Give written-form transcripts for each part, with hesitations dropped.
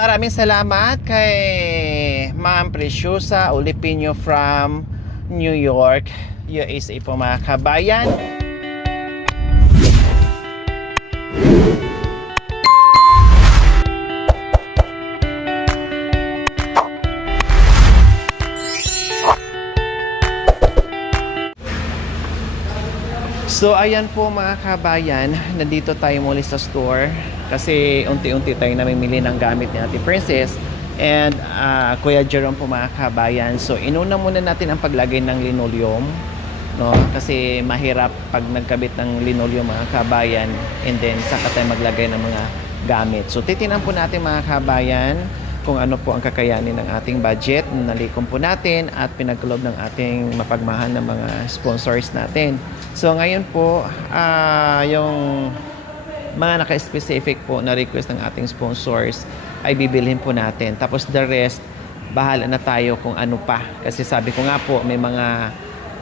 Maraming salamat kay Ma'am Preciosa Olipino from New York, USA po mga kabayan. So ayan po mga kabayan, nandito tayo muli sa store kasi unti-unti tayo namimili ng gamit ni Ate Princess and Kuya Jerome po mga kabayan. So inuna muna natin ang paglagay ng linoleum, no? Kasi mahirap pag nagkabit ng linoleum mga kabayan, and then saka tayo maglagay ng mga gamit. So titingnan po natin mga kabayan kung ano po ang kakayanin ng ating budget. Nalikom po natin at pinagkulob ng ating mapagmahal na mga sponsors natin. So ngayon po, yung mga naka-specific po na request ng ating sponsors ay bibilhin po natin. Tapos the rest, bahala na tayo kung ano pa. Kasi sabi ko nga po, may mga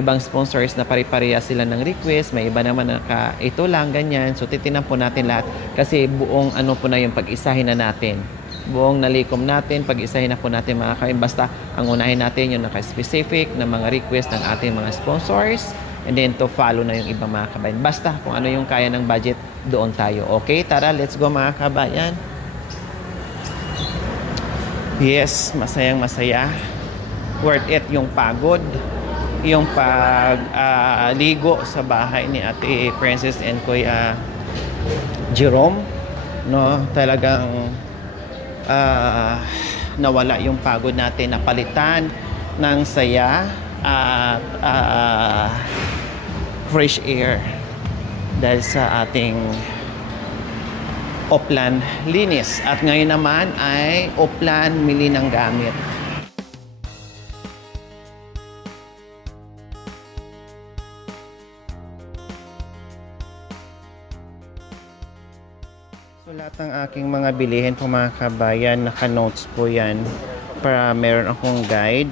ibang sponsors na pari-pareha sila ng request. May iba naman na ito lang, ganyan. So titingnan po natin lahat. Kasi buong ano po na yung pag-isahin na natin. Buong nalikom natin, pag-isahin na po natin mga kain. Basta ang unahin natin yung naka-specific na mga request ng ating mga sponsors. And then to follow na yung ibang mga kabayan. Basta kung ano yung kaya ng budget, doon tayo. Okay, tara, let's go mga kabayan. Yes, masayang masaya. Worth it yung pagod. Yung pagligo sa bahay ni Ate Princess and Kuya Jerome. No, talagang nawala yung pagod natin, napalitan ng saya at fresh air dahil sa ating Oplan linis. At ngayon naman ay Oplan mili ng gamit. So lahat ng aking mga bilihin po mga kabayan, naka-notes po yan para meron akong guide.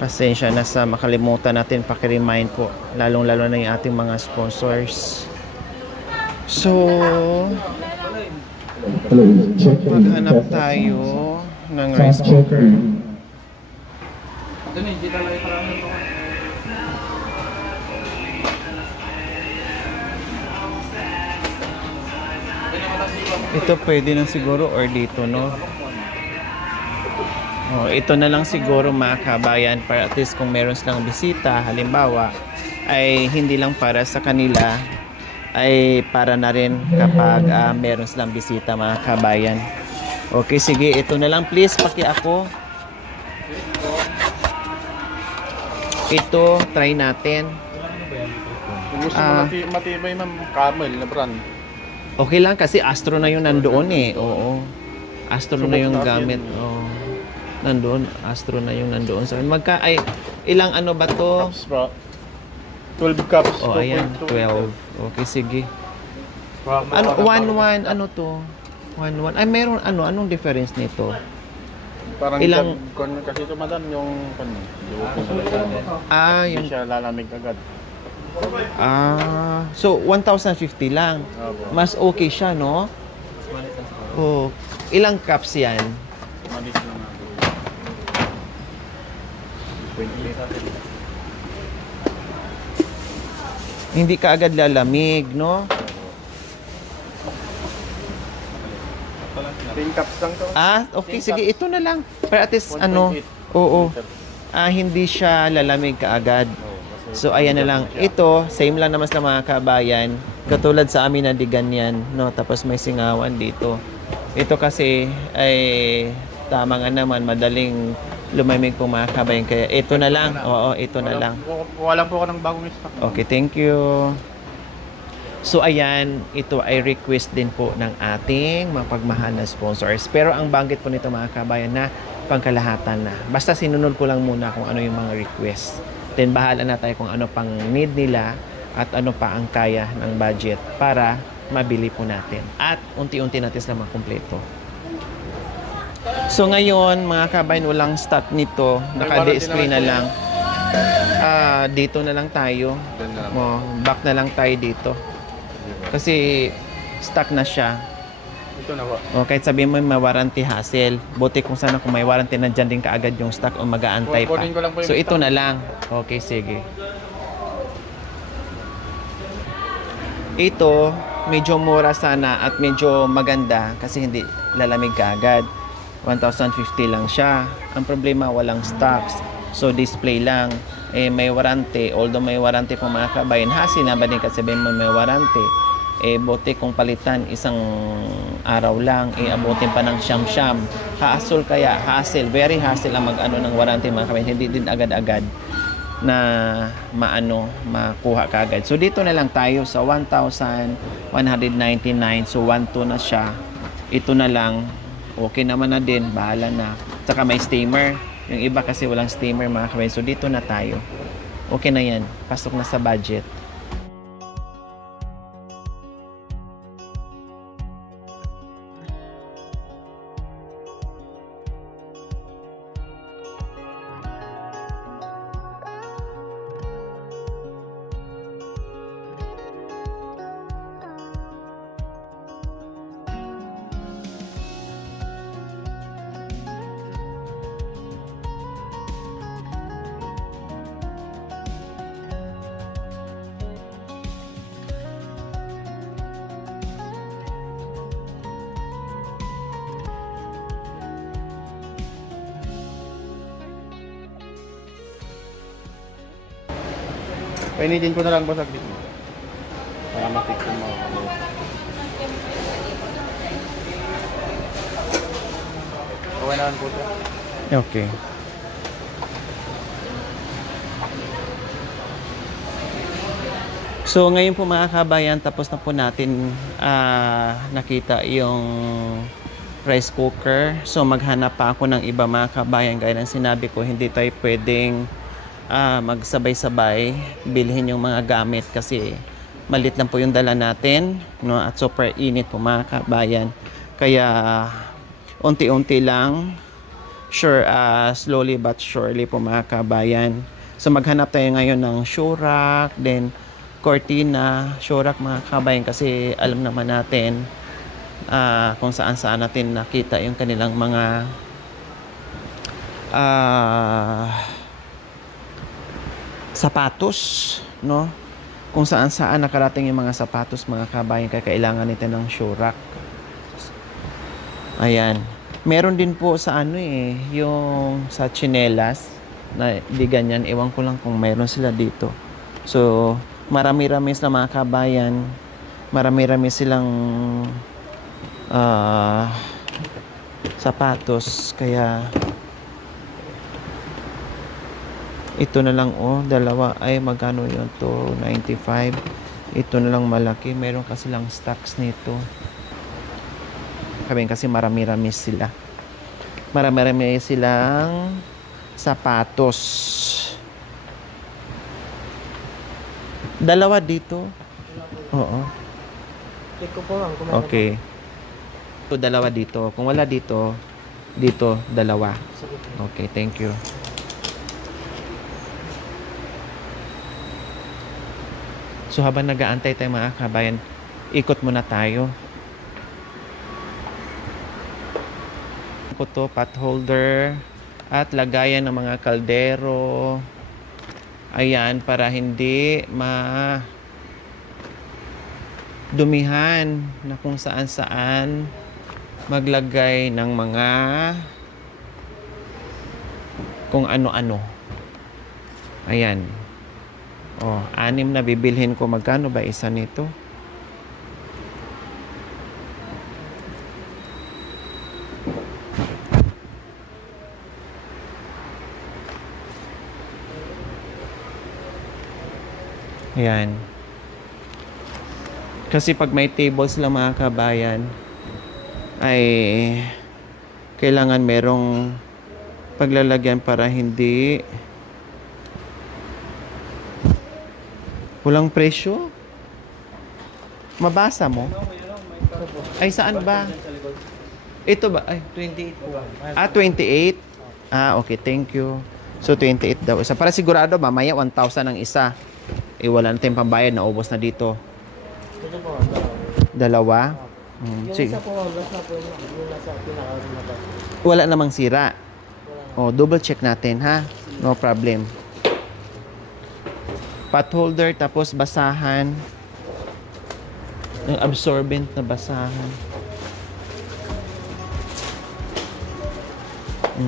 Pasensya na sa makalimutan natin, paki-remind po, lalong-lalo na yung ating mga sponsors. So maghanap tayo ng rice cooker. Ito pwede na siguro or dito, no? Oh, ito na lang siguro mga kabayan para at least kung meron silang bisita, halimbawa, ay hindi lang para sa kanila, ay para na rin kapag meron silang bisita mga kabayan. Okay, sige, ito na lang please, paki ako. Ito, try natin. Kung gusto mo matibay ng Camel na brand. Okay lang kasi Astro na yung nandoon eh. Oo. Astro na yung gamit. Oo. Nandoon, Astro na yung nandoon. So, ilang ano ba to? Cups bro. 12 cups. Oh, ayan, 12. Okay, sige. Ano, 1-1, ano to? 1-1. Ay, meron, anong difference nito? Parang ilang kasi ito madam yung yung hindi siya lalamig agad. So 1,050 lang. Mas okay siya, no? Oh, ilang cups yan? Malit lang natin. 20. Hindi ka agad lalamig, no? 10 cups lang to. Okay, sige, ito na lang. Para at least, oo. Hindi siya lalamig kaagad. So, ayan na lang. Ito, same lang naman sa mga kabayan. Katulad sa amin na di ganyan, no? Tapos may singawan dito. Ito kasi ay tama nga naman, madaling lumamig po mga kabayan. Kaya ito na lang. Oo, ito na lang. Wala po ako ng bagong stock. Okay, thank you. So ayan, ito ay request din po ng ating mapagmahal na sponsors. Pero ang banggit po nito mga kabayan na pangkalahatan na. Basta sinunod ko lang muna kung ano yung mga request. Then bahala na tayo kung ano pang need nila at ano pa ang kaya ng budget para mabili po natin. At unti-unti natin sila makumpleto. So ngayon mga kabayan, walang stock nito. Naka-display na lang. Dito na lang tayo. Back na lang tayo dito. Kasi stuck na siya. Ito na po. O kahit sabihin mo may warranty hassle. Buti kung sana kung may warranty nandyan din kaagad yung stock o mag-aantay pa. Kunin ko lang po yung So ito stock. na lang. Okay, sige. Ito, medyo mura sana at medyo maganda kasi hindi lalamig kaagad. 1,050 lang siya. Ang problema, walang stocks. So display lang. May warranty. Although may warranty po mga kabayan, hassle na ba din kasi sabihin mo may warranty? Buti kung palitan isang araw lang, abutin pa ng siyam-siyam. Hassle kaya, very hassle ang mag-ano ng warranty mga kabayan. Hindi din agad-agad na makuha kaagad. So dito na lang tayo sa 1,199. So 1,2 na siya. Ito na lang. Okay naman na din. Bahala na. Saka may steamer. Yung iba kasi walang steamer mga kabayan. So dito na tayo. Okay na yan. Pasok na sa budget. Painitin ko na lang po saglit. Para matik yung mga ano. Okay na po ito. Okay. So ngayon po mga kabayan, tapos na po natin nakita yung rice cooker. So maghanap pa ako ng iba mga kabayan. Gaya ng sinabi ko, hindi tayo pwedeng magsabay-sabay bilhin yung mga gamit kasi malit lang po yung dala natin, no? At super init po mga kabayan. Kaya unti-unti lang, slowly but surely po mga kabayan. So maghanap tayo ngayon ng shoe rack, then cortina, shoe rack mga kabayan kasi alam naman natin kung saan-saan natin nakita yung kanilang mga sapatos, no? Kung saan-saan nakarating yung mga sapatos mga kabayan, kaya kailangan nito ng shoe rack. Ayan. Meron din po sa yung sa tsinelas na di ganyan. Ewan ko lang kung meron sila dito. So, marami-rami sila mga kabayan. Marami-rami silang sapatos. Kaya ito na lang dalawa ay magkano yun to 95. Ito na lang malaki, meron kasi lang stocks nito kasi marami-rami sila, marami-rami silang sapatos. Dalawa dito. Oo. Okay. So, dalawa dito. Kung wala dito, dalawa. Okay, thank you. So habang nag-aantay tayo mga kabayan, ikot muna tayo. Ito, pot holder at lagayan ng mga kaldero. Ayan, para hindi dumihan na kung saan-saan maglagay ng mga kung ano-ano. Ayan. 6 na bibilhin ko. Magkano ba isa nito? Ayan. Kasi pag may tables lang mga kabayan, ay kailangan merong paglalagyan para hindi walang presyo. Mabasa mo? Ay, saan ba? Ito ba? Ay, 28 po. 28? Okay. Thank you. So, 28 daw isa. Para sigurado, mamaya 1,000 ang isa. Wala na tayong pambayad. Naubos na dito. Dalawa? Yung Sige. isa po, basta po yung nasa pinakamabas. Wala namang sira. Oh, double check natin ha. No problem. Pot holder tapos basahan. Yung absorbent na basahan.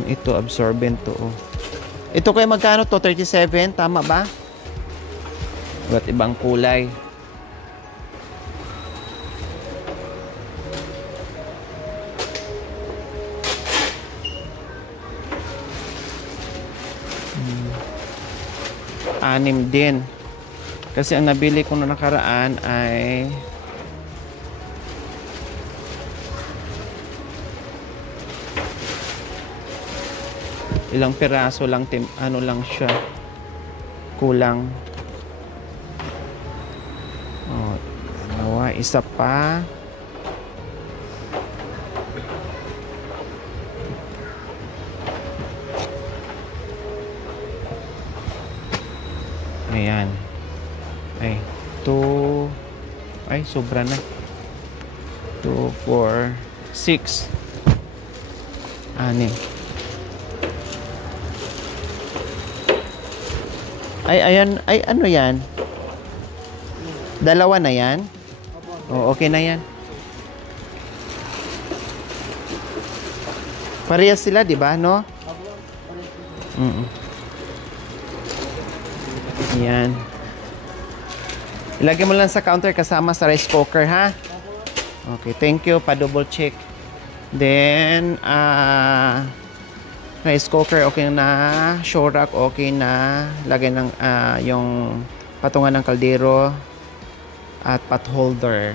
Ito absorbent to. Oh. Ito kaya magkano to? 37, tama ba? Iba't ibang kulay. Anim din. Kasi ang nabili ko na nakaraan ay ilang piraso lang, ano lang siya. Kulang. Oh, dalawa, isa pa. Ayan. Ay, 2. Ay, sobra na. 2, 4, 6. 6. Ay, ayan. Ay, ano yan? Dalawa na yan? Oh, okay na yan. Parehas sila, di ba, no? Yan. Ilagay mo lang sa counter kasama sa rice cooker, ha? Okay, thank you. Pa-double check. Then, rice cooker, okay na. Show rack, okay na. Lagay ng, yung patungan ng kaldero at pot holder.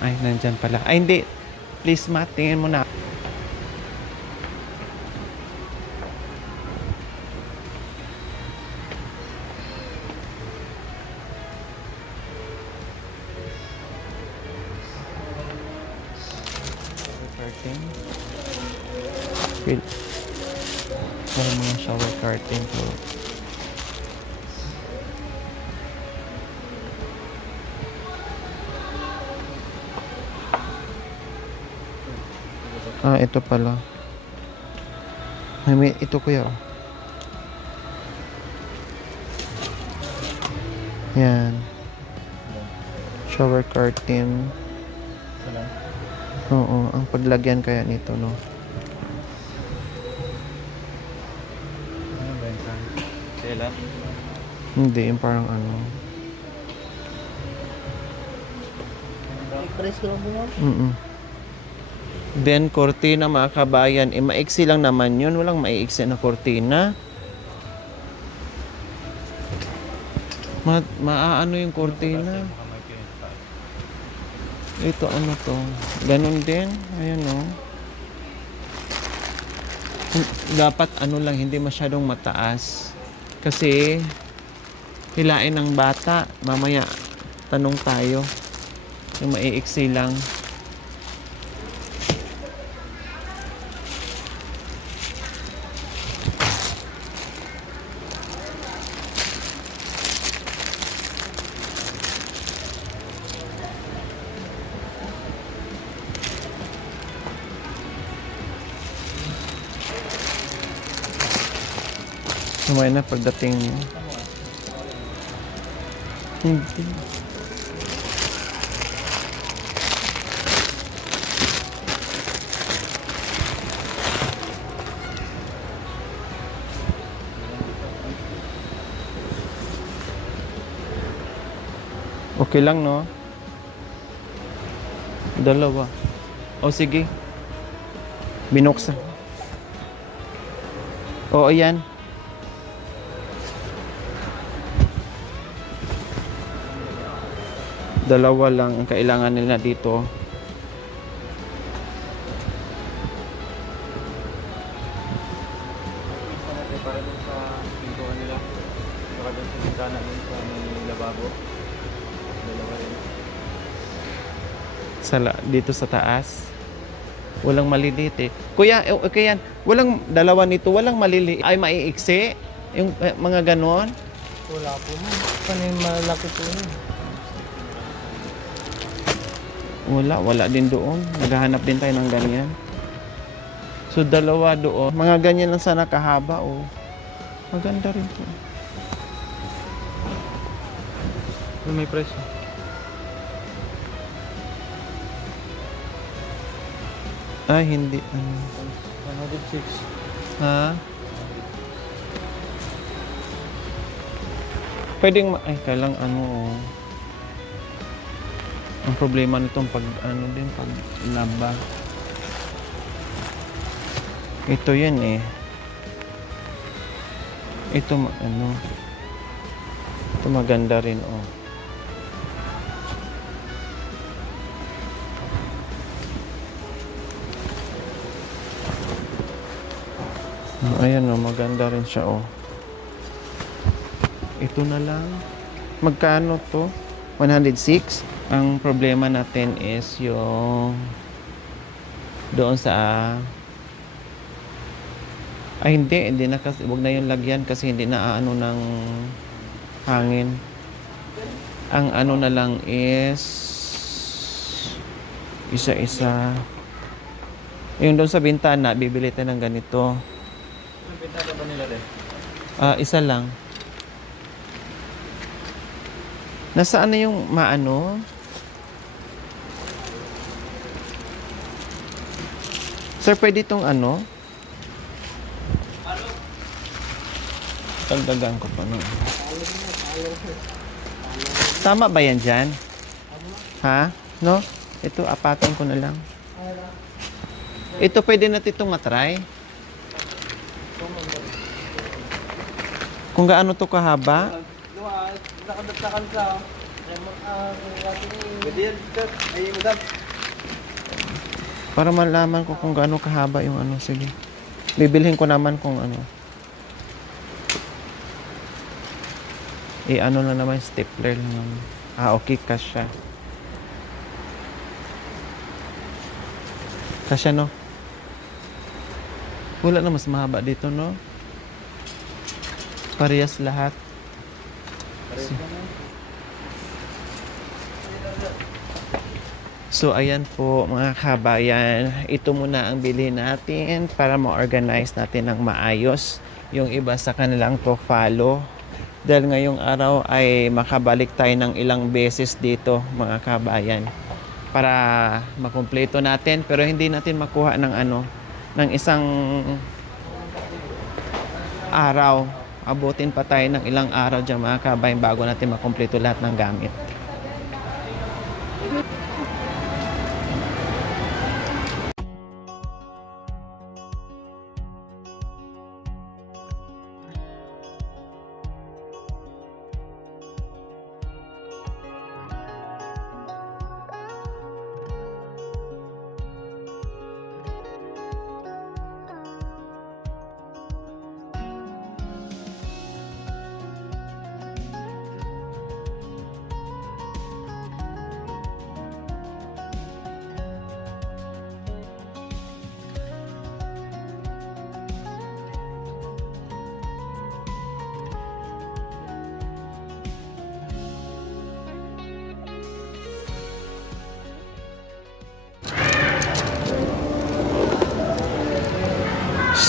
Ay, nandyan pala. Ay, hindi. Please, Matt, tingin mo na. Curtain. Feel. Para mga shower curtain to. Ah, ito pala. Ay, ito kuya. Oh. Yan. Shower curtain. Oo, ang paglagyan kaya nito, no? Ano ba yung kan? Tela? Hindi, yung parang ano. I-press ko lang po yan. Then, kortina mga kabayan. Eh, maiksi lang naman yun. Walang maiiksi na kortina. Maaano yung kortina. Ito, ano to? Ganon din. Ayan, no? Dapat, ano lang, hindi masyadong mataas. Kasi, hilain ng bata. Mamaya, tanong tayo. Yung maiiksi lang. Sumay na pagdating niya. Hindi. Okay lang, no? Dalawa. O, sige. Binuksan. Oo, yan. Dalawa lang ang kailangan nila dito. Para dun sa pintuan nila. Saka dun sa bintana dun sa may lababo. Dalawa rin. Dito sa taas. Walang maliliit eh. Kuya, okay yan. Walang dalawa nito, walang maliliit. Ay, maiiksi. Yung mga ganon. Wala po mo. Paano yung malaki po yun? Wala din doon. Naghahanap din tayo ng ganyan. So, dalawa doon. Mga ganyan lang sana kahaba, oh. Maganda rin po. May presyo. Ay, hindi. 106. Ha? Pwedeng, ay, kailang ano, oh. Ang problema nitong pag, ano din, pag laba. Ito yan eh. Ito, ano. Ito maganda rin, oh. Ayan, oh, maganda rin siya, oh. Ito na lang. Magkano to? 106. Ang problema natin is yung doon sa hindi na kasi wag na yung lagyan kasi hindi na ano ng hangin. Ang ano na lang is isa-isa. Yung doon sa bintana, bibili tayo ng ganito. Ang bintana ba nila rin? Isa lang. Nasaan na yung maano? Sir, pwede itong ano? Dagdagan ko pa no. Tama ba yan dyan? Ha? No? Ito, apatan ko na lang. Ito pwede natin itong matry. Kung gaano to kahaba? Nakadagdakan sa... Pwede yan, sir. Ay, madam. Para malaman ko kung gaano kahaba yung ano. Sige. Bibilhin ko naman kung ano. Ano na naman, stapler lang naman. Okay, kasya. Kasya, no? Wala na mas mahaba dito, no? Parehas lahat. So, ayan po mga kabayan. Ito muna ang bilhin natin para ma-organize natin ng maayos. Yung iba sa kanilang to follow. Dahil ngayong araw ay makabalik tayo ng ilang beses dito mga kabayan. Para makumpleto natin. Pero hindi natin makuha ng ano, ng isang araw. Abutin pa tayo ng ilang araw dyan mga kabayan bago natin makumpleto lahat ng gamit.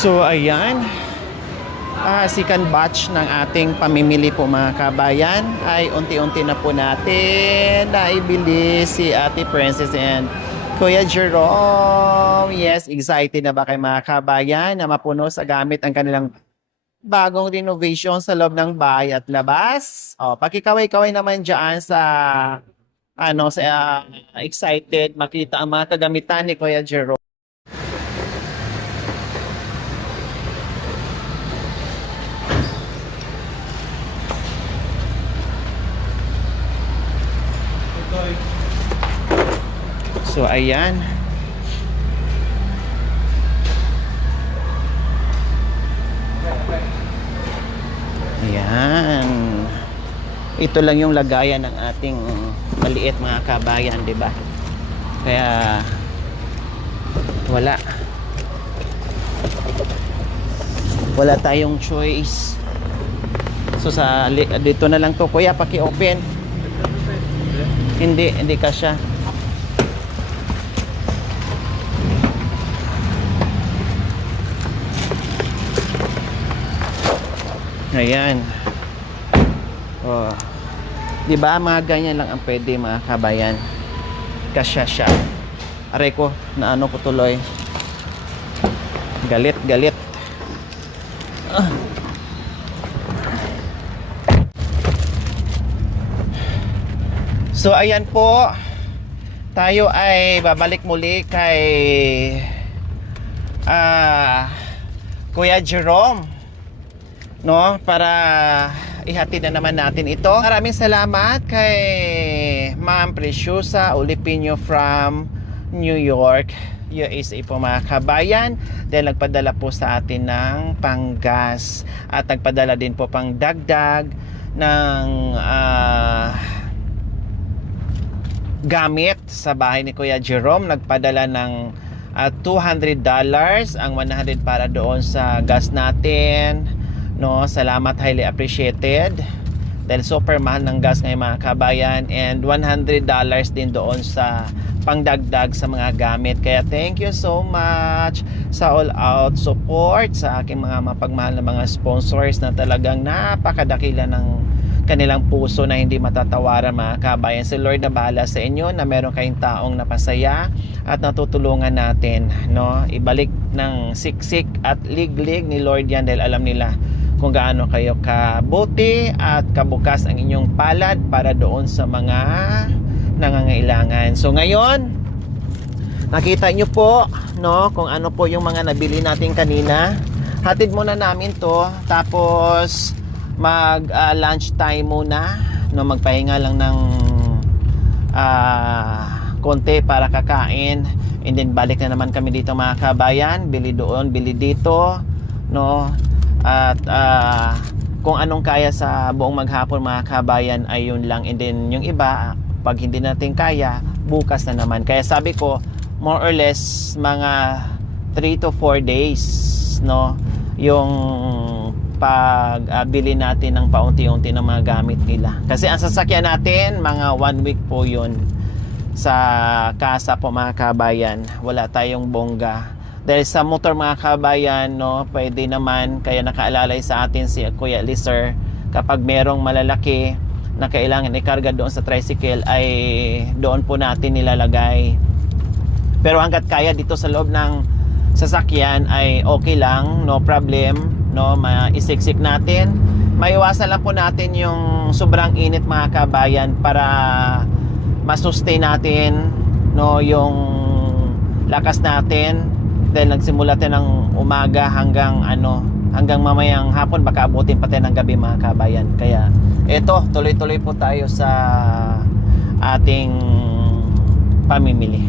So ayan, second batch ng ating pamimili po mga kabayan ay unti-unti na po natin naibili si Ate Princess and Kuya Jerome. Yes, excited na ba kayo mga kabayan na mapuno sa gamit ang kanilang bagong renovation sa loob ng bahay at labas? Pakikaway-kaway naman dyan sa excited makita ang mga kagamitan ni Kuya Jerome. So, ayan. Ayan. Ito lang yung lagayan ng ating maliit mga kabayan, di ba? Kaya, Wala. Wala tayong choice. So dito na lang to, kuya, paki-open. Hindi kasya. Ayan. Oh. 'Di ba mga ganyan lang ang pwede mga kabayan. Kasya siya. Aray ko, na ano ko tuloy. Galit. So ayan po. Tayo ay babalik muli kay Kuya Jerome, no, para ihatid na naman natin ito. Maraming salamat kay Ma'am Preciosa Olipino from New York, USA po mga kabayan, dahil nagpadala po sa atin ng panggas at nagpadala din po pang dagdag ng gamit sa bahay ni Kuya Jerome. Nagpadala ng $200, ang 100 para doon sa gas natin, no. Salamat, highly appreciated, dahil super mahal ng gas ngayon mga kabayan, and $100 din doon sa pangdagdag sa mga gamit. Kaya thank you so much sa all out support sa aking mga mapagmahal na mga sponsors na talagang napakadakila ng kanilang puso na hindi matatawaran mga kabayan. Si Lord na bahala sa inyo na meron kayong taong napasaya at natutulungan natin, no. Ibalik ng siksik at liglig ni Lord yan, dahil alam nila kung gaano kayo kabuti at kabukas ang inyong palad para doon sa mga nangangailangan. So ngayon, nakita nyo po, no, kung ano po yung mga nabili natin kanina. Hatid muna namin to, tapos mag lunch time muna, no, magpahinga lang ng konti para kakain, and then balik na naman kami dito mga kabayan. Bili doon, bili dito, no, at kung anong kaya sa buong maghapon mga kabayan ay yun lang, and then yung iba pag hindi natin kaya, bukas na naman. Kaya sabi ko, more or less mga 3 to 4 days, no, yung pagbili natin ng paunti-unti ng mga gamit nila. Kasi ang sasakyan natin, mga 1 week po yun sa kasa po mga kabayan. Wala tayong bongga. Dahil sa motor mga kabayan, no, pwede naman, kaya nakaalalay sa atin si Kuya Lister, kapag merong malalaki na kailangan ikarga doon sa tricycle, ay doon po natin nilalagay. Pero hanggat kaya dito sa loob ng sasakyan ay okay lang, no problem, no, maisiksik natin. Maiwasan lang po natin yung sobrang init mga kabayan para masustain natin, no, yung lakas natin, dahil nagsimula tayo ng umaga hanggang hanggang mamayang hapon, baka abutin pa tayo ng gabi mga kabayan. Kaya eto, tuloy-tuloy po tayo sa ating pamimili.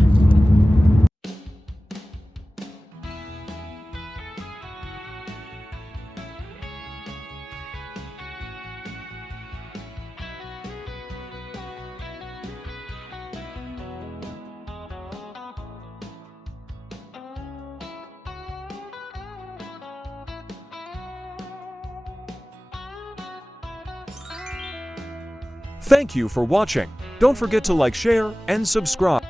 Thank you for watching. Don't forget to like, share, and subscribe.